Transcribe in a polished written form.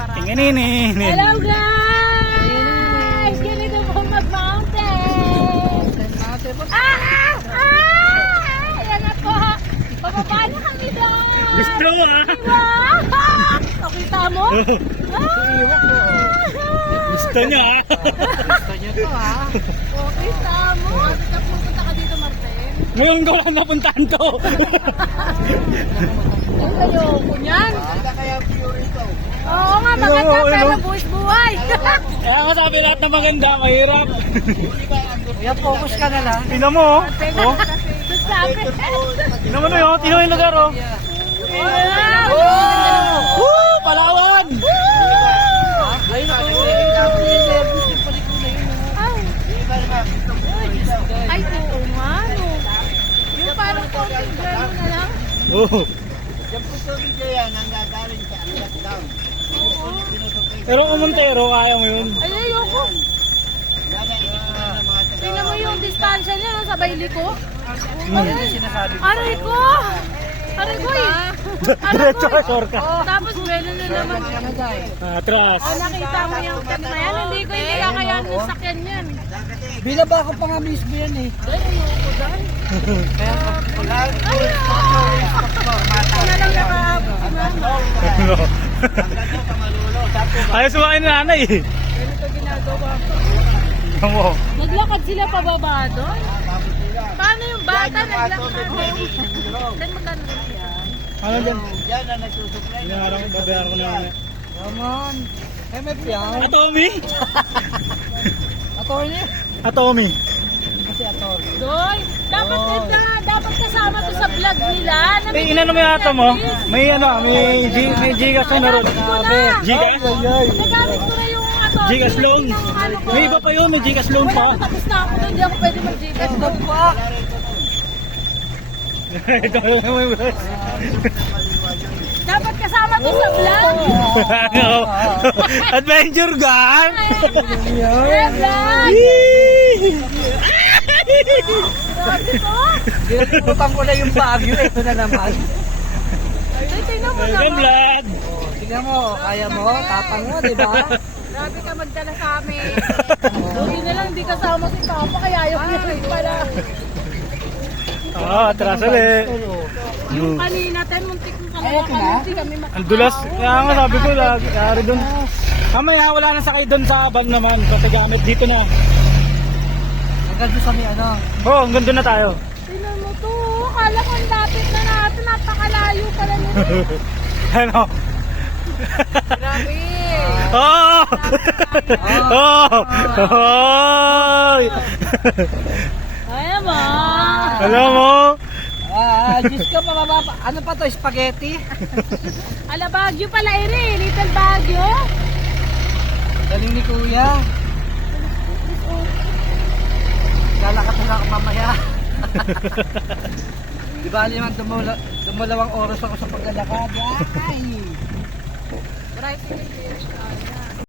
Tingininin. Hello guys! Ganito po mag-mountain! Ayan na po! Pababa na kami doon! Gusto mo Nakita mo? Gusto niya Gusto niyo to ha? Nakita mo? Pupunta ka dito, Martin? Ngayon ko lang napuntahan to. Ang ayoko niyan! Kaya pure ito. Oo nga, maganda pero buwis-buhay! Kaya nga sabi lahat na maganda, mahirap. Kuya, focus ka na lang. Tingnan mo oh. Oh. Sabi! Tingnan mo na yun. Tingnan mo yung lugar oh. Woo! Palawan! Ayun ako. Ay, oo nga, no. Yung parang konting gano'n na lang. Oh. Yung puso video yan ang gagaling sa Angat Dam. Pero kung Montero, kaya mo yun. Ay, ayoko. Yan ang inuuna ng mga taga. Tingnan mo yung distansya niya, no, sa bayli ko. Sinasabi ko. Aray ko! Aray ko eh! Diretso ka, shortcut. Tapos gano'n na naman. Atras. Nakita mo yung kanina yan, hindi kakayanin yung sakyan yan. Binaba ko pa nga mismo yan eh. Ay, ayoko dahil. Kaya Ito na lang nakahabot si mama. Ayos mo kayo na nanay eh. Ganito ginagawa ko. Tingnan mo. Naglakad sila pababa doon? Paano yung bata naglakad? Then magkano yan? Ano dyan? yan ang nagsusupply. Babayaran ko na yan. Come on. MF yan. Atomy? Attorney? Atomy. Kasi attorney. Doy, dapat kasama to sa vlog nila. Eh, inano mo yung ato mo? May ano, may Gcash na meron. Gcash? Nagamit ko na yung ato. Gcash loan. May iba pa yun, may Gcash loan pa. Tapos na ako doon, hindi ako pwede mag-Gcash. Ito pa. Ito yung Dapat kasama to sa vlog. ano? Adventure gang! Hey, vlog! Sabi ko. Pinutang ko na yung Baguio. Ito na naman. Ay, tingnan mo Welcome naman. vlog! Tingnan mo. Kaya mo. Tapang mo, di ba? Grabe ka magdala sa amin. Buti na lang, hindi kasama si Papa, kaya ayaw niya rin pala. Oo, atras ulit. Yung kanina, muntik mo kami Ayoko na. hindi kami Ang dulas. Kaya nga sabi ko, lagi doon. Mamaya wala na sakay doon sa van naman. Patagamit dito na. Maganda sa may ano. Oh, hanggang doon na tayo. Tingnan mo to, kala ko ang lapit na natin, napakalayo pala nito. Ano? Grabe. Oh! Oh! Hoy! Ayan mo. Alam mo? Diyos ka, mababa. Ano pa to? Spaghetti? Ala, Baguio pala ere, Little Baguio. Galing ni Kuya. Lalakad na ako mamaya. Di ba naman dumulawang oras ako sa paglalakad? Ay! Right in the